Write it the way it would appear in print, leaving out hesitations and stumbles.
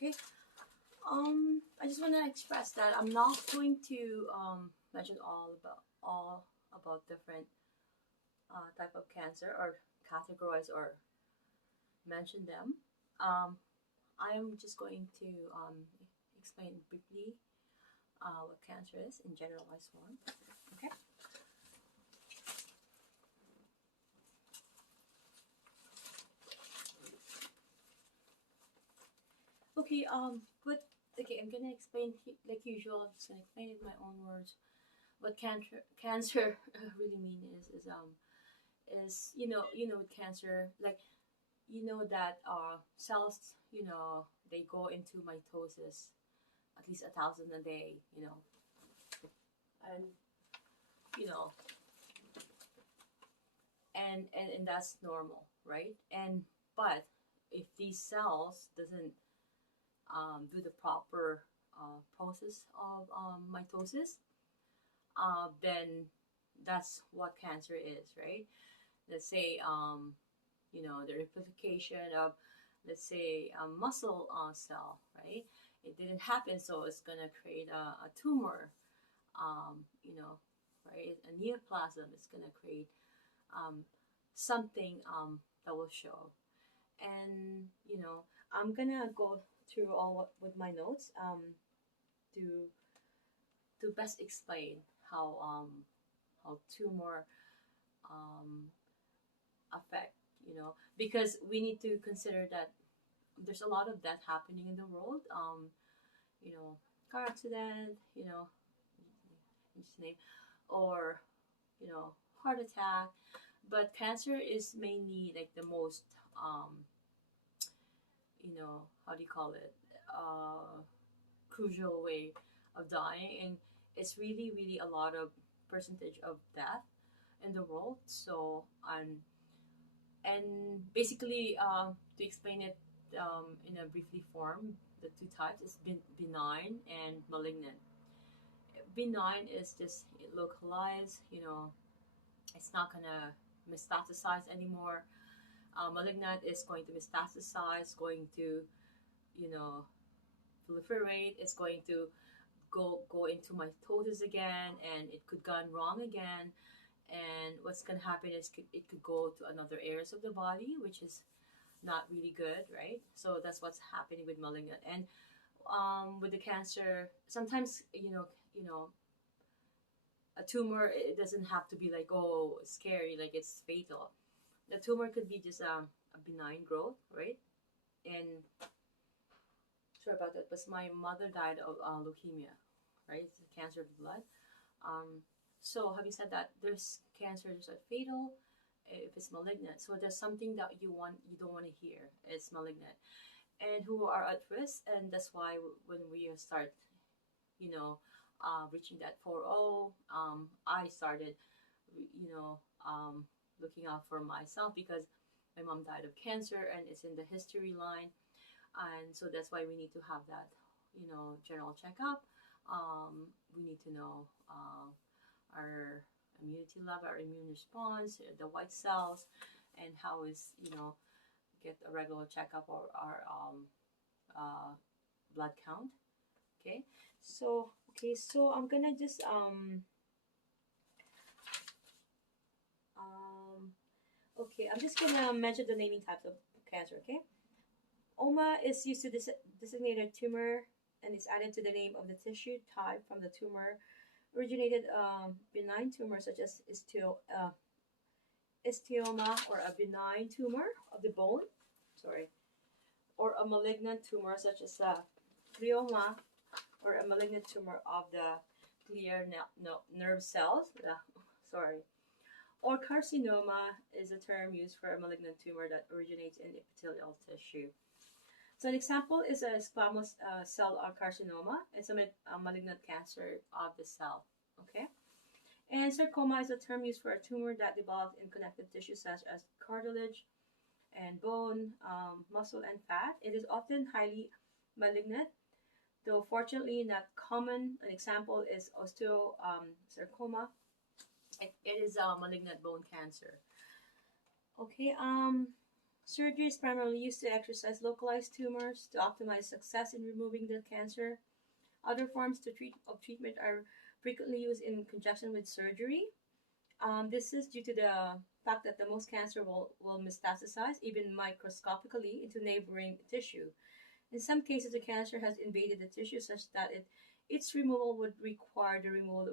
Okay. I just want to express that I'm not going to mention all about different type of cancer or categorize or mention them. Um, I am just going to explain briefly what cancer is in generalized form. Okay. Okay. But okay, I'm gonna explain like usual. I'm just gonna explain it in my own words. What cancer really mean is with cancer, like that cells, they go into mitosis at least 1,000 a day, and you know and that's normal, right? And but if these cells doesn't do the proper process of mitosis, then that's what cancer is, right? Let's say the replication of, let's say, a muscle cell, right? It didn't happen, so it's gonna create a tumor, um, you know, right? A neoplasm is gonna create um, something that will show. And I'm gonna go through with my notes to best explain how tumor um, affect, because we need to consider that there's a lot of that happening in the world. You know, car accident, just name, or heart attack. But cancer is mainly like the most how do you call it, crucial way of dying, and it's really really a lot of percentage of death in the world. So and basically, to explain it in a briefly form, the two types is benign and malignant. Benign is just localized, it's not gonna metastasize anymore. Malignant is going to metastasize, going to, you know, proliferate. It's going to go into mitosis again, and it could gone wrong again. And what's gonna happen is it could go to another areas of the body, which is not really good, right? So that's what's happening with malignant. And with the cancer, sometimes a tumor, it doesn't have to be like, oh, scary, like it's fatal. The tumor could be just a benign growth, right? And sorry about that, but my mother died of leukemia, right? It's a cancer of the blood. Um, so having said that, there's cancers that are fatal if it's malignant. So there's something that you don't want to hear. It's malignant, and who are at risk, and that's why when we start, reaching that 4-0, I started, you know, looking out for myself because my mom died of cancer and it's in the history line, and so that's why we need to have that, general checkup. We need to know our immunity level, our immune response, the white cells, and how is, get a regular checkup or our blood count. Okay, so I'm gonna just um okay, I'm just gonna mention the naming types of cancer. Okay, OMA is used to designate a tumor and is added to the name of the tissue type from the tumor. Originated benign tumor such as osteoma, or a benign tumor of the bone, sorry, or a malignant tumor such as a glioma, or a malignant tumor of the glial nerve cells. Sorry. Or carcinoma is a term used for a malignant tumor that originates in epithelial tissue. So an example is a squamous cell carcinoma. It's a malignant cancer of the cell. Okay. And sarcoma is a term used for a tumor that develops in connective tissue such as cartilage and bone, muscle, and fat. It is often highly malignant, though fortunately not common. An example is osteosarcoma. It is a malignant bone cancer. Okay. Surgery is primarily used to exercise localized tumors to optimize success in removing the cancer. Other forms of treatment are frequently used in conjunction with surgery. This is due to the fact that the most cancer will metastasize, even microscopically, into neighboring tissue. In some cases, the cancer has invaded the tissue such that its removal would require the removal